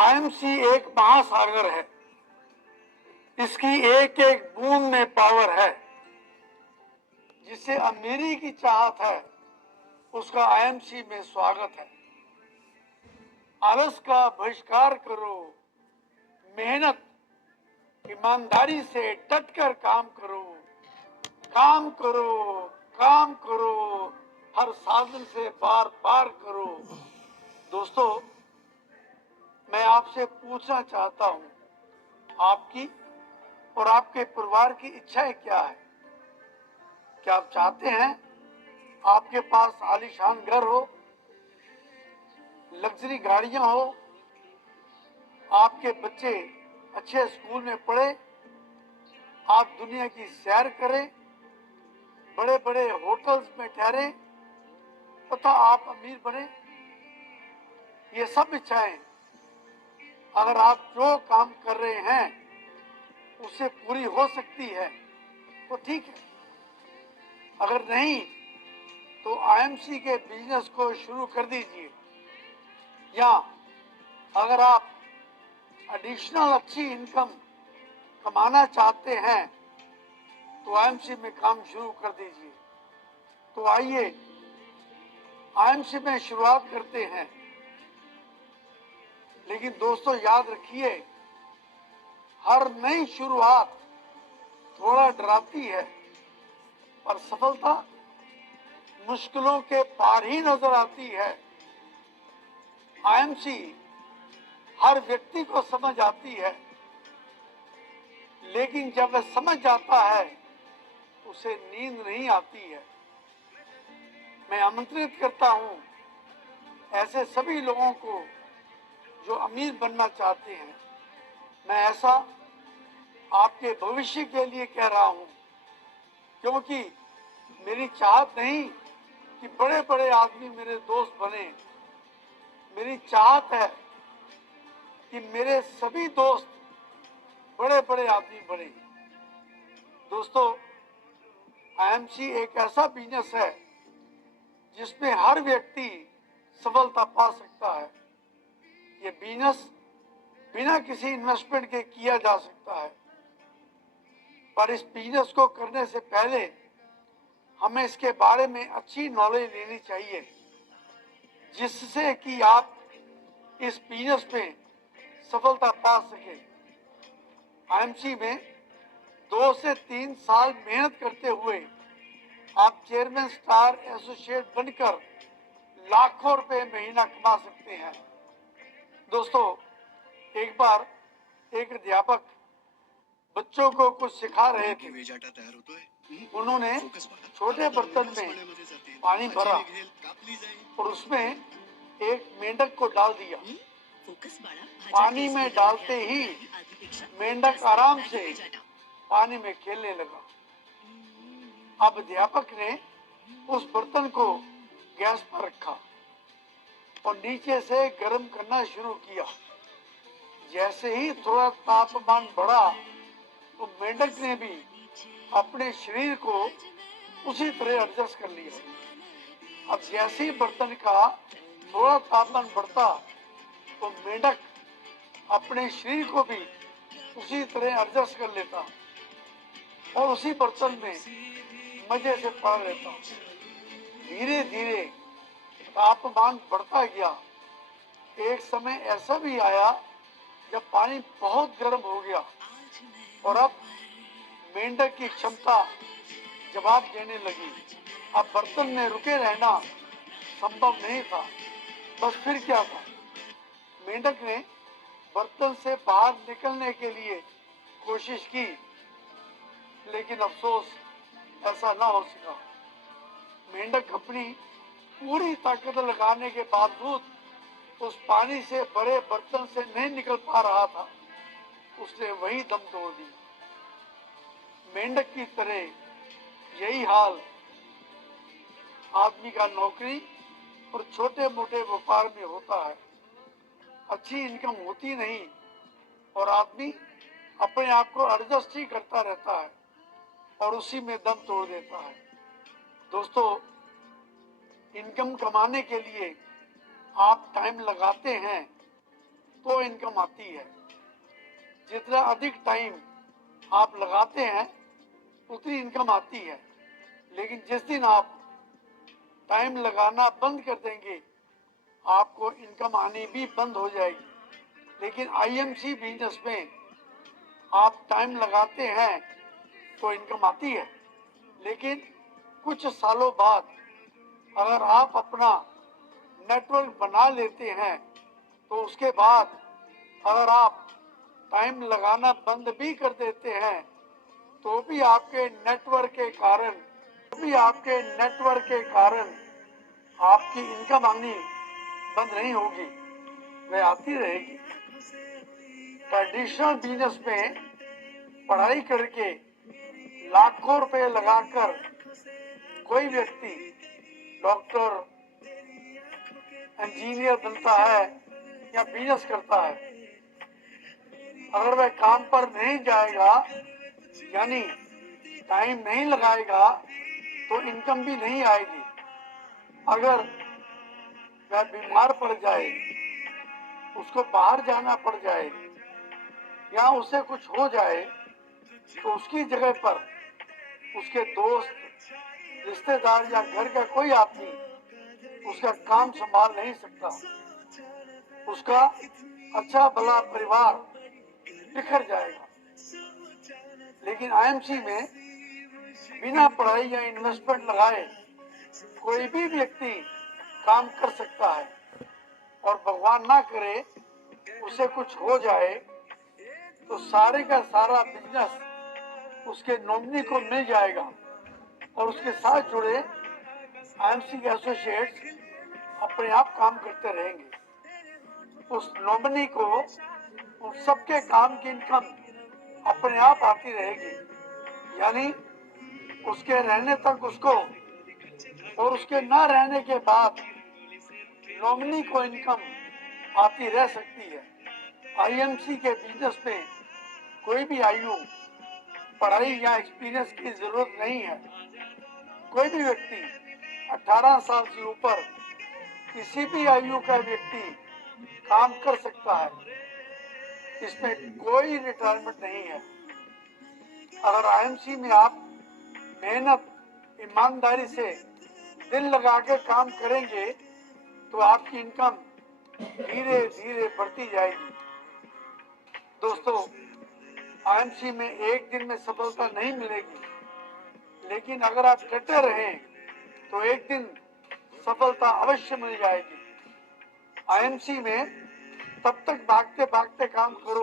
IMC एक महासागर है। इसकी एक एक बूंद में पावर है। जिसे अमीरी की चाहत है उसका आईएमसी में स्वागत है। आलस का बहिष्कार करो, मेहनत ईमानदारी से डटकर काम करो, काम करो, काम करो, हर साधन से बार बार करो। दोस्तों, मैं आपसे पूछना चाहता हूं, आपकी और आपके परिवार की इच्छाएं क्या है? क्या आप चाहते हैं आपके पास आलीशान घर हो, लग्जरी गाड़ियां हो, आपके बच्चे अच्छे स्कूल में पढ़े, आप दुनिया की सैर करें, बड़े बड़े होटल्स में ठहरे तथा आप अमीर बने? ये सब इच्छाएं अगर आप जो काम कर रहे हैं उससे पूरी हो सकती है तो ठीक है। अगर नहीं तो आईएमसी के बिजनेस को शुरू कर दीजिए। या अगर आप एडिशनल अच्छी इनकम कमाना चाहते हैं तो आईएमसी में काम शुरू कर दीजिए। तो आइए आईएमसी में शुरुआत करते हैं। लेकिन दोस्तों, याद रखिए, हर नई शुरुआत थोड़ा डराती है, पर सफलता मुश्किलों के पार ही नजर आती है। आईएमसी हर व्यक्ति को समझ आती है, लेकिन जब वह समझ जाता है उसे नींद नहीं आती है। मैं आमंत्रित करता हूं ऐसे सभी लोगों को जो अमीर बनना चाहते हैं। मैं ऐसा आपके भविष्य के लिए कह रहा हूं, क्योंकि मेरी चाहत नहीं कि बड़े बड़े आदमी मेरे दोस्त बने। मेरी चाहत है कि मेरे सभी दोस्त बड़े बड़े आदमी बने। दोस्तों, आईएमसी एक ऐसा बिजनेस है जिसमें हर व्यक्ति सफलता पा सकता है। ये बिजनेस बिना किसी इन्वेस्टमेंट के किया जा सकता है, पर इस बिजनेस को करने से पहले हमें इसके बारे में अच्छी नॉलेज लेनी चाहिए, जिससे कि आप इस बिजनेस में सफलता पा सके। आईएमसी में 2 से 3 साल मेहनत करते हुए आप चेयरमैन स्टार एसोसिएट बनकर लाखों रुपए महीना कमा सकते हैं। दोस्तों, एक बार एक अध्यापक बच्चों को कुछ सिखा रहे थे। उन्होंने छोटे बर्तन में पानी भरा और उसमें एक मेंढक को डाल दिया। पानी में डालते ही मेंढक आराम से पानी में खेलने लगा। अब अध्यापक ने उस बर्तन को गैस पर रखा और नीचे से गर्म करना शुरू किया। जैसे ही थोड़ा तापमान बढ़ा तो मेंढक ने भी अपने शरीर को उसी तरह एडजस्ट कर लिया। अब जैसे ही बर्तन का थोड़ा तापमान बढ़ता तो मेंढक अपने शरीर को भी उसी तरह एडजस्ट कर लेता और उसी बर्तन में मजे से पड़ रहता। धीरे धीरे तापमान बढ़ता गया। एक समय ऐसा भी आया जब पानी बहुत गर्म हो गया और अब मेंढक की क्षमता जवाब देने लगी। अब बर्तन में रुके रहना संभव नहीं था। बस फिर क्या था, मेंढक ने बर्तन से बाहर निकलने के लिए कोशिश की, लेकिन अफसोस ऐसा ना हो सका। मेंढक अपनी पूरी ताकत लगाने के बावजूद उस पानी से भरे बर्तन से नहीं निकल पा रहा था। उसने वही दम तोड़ दिया। मेंढक की तरह यही हाल आदमी का नौकरी और छोटे मोटे व्यापार में होता है। अच्छी इनकम होती नहीं और आदमी अपने आप को एडजस्ट ही करता रहता है और उसी में दम तोड़ देता है। दोस्तों, इनकम कमाने के लिए आप टाइम लगाते हैं, तो इनकम आती है। जितना अधिक टाइम आप लगाते हैं उतनी इनकम आती है। लेकिन जिस दिन आप टाइम लगाना बंद कर देंगे आपको इनकम आनी भी बंद हो जाएगी। लेकिन आईएमसी बिजनेस में आप टाइम लगाते हैं तो इनकम आती है। लेकिन कुछ सालों बाद अगर आप अपना नेटवर्क बना लेते हैं तो उसके बाद अगर आप टाइम लगाना बंद भी कर देते हैं तो भी आपके नेटवर्क के कारण आपकी इनकम आनी बंद नहीं होगी, वह आती रहेगी। ट्रेडिशनल बिजनेस में पढ़ाई करके लाखों रुपए लगाकर कोई व्यक्ति डॉक्टर, इंजीनियर बनता है या बिजनेस करता है, अगर वह काम पर नहीं जाएगा यानी टाइम नहीं लगाएगा तो इनकम भी नहीं आएगी। अगर वह बीमार पड़ जाए, उसको बाहर जाना पड़ जाए या उसे कुछ हो जाए तो उसकी जगह पर उसके दोस्त, रिश्तेदार या घर का कोई आदमी उसका काम संभाल नहीं सकता। उसका अच्छा भला परिवार बिखर जाएगा। लेकिन आईएमसी में बिना पढ़ाई या इन्वेस्टमेंट लगाए कोई भी व्यक्ति काम कर सकता है और भगवान ना करे उसे कुछ हो जाए तो सारे का सारा बिजनेस उसके नॉमिनी को मिल जाएगा और उसके साथ जुड़े आईएमसी के एसोसिएट्स अपने आप काम करते रहेंगे। उस नॉमिनी को उन सबके काम की इनकम अपने आप आती रहेगी, यानी उसके रहने तक उसको और उसके ना रहने के बाद नॉमिनी को इनकम आती रह सकती है। आईएमसी के बिजनेस में कोई भी आयु, पढ़ाई या एक्सपीरियंस की जरूरत नहीं है। कोई भी व्यक्ति 18 साल से ऊपर किसी भी आयु का व्यक्ति काम कर सकता है। इसमें कोई रिटायरमेंट नहीं है। अगर आईएमसी में आप मेहनत, ईमानदारी से दिल लगा के काम करेंगे तो आपकी इनकम धीरे धीरे बढ़ती जाएगी। दोस्तों, आईएमसी में एक दिन में सफलता नहीं मिलेगी, लेकिन अगर आप डटे रहें तो एक दिन सफलता अवश्य मिल जाएगी। आईएमसी में तब तक भागते भागते काम करो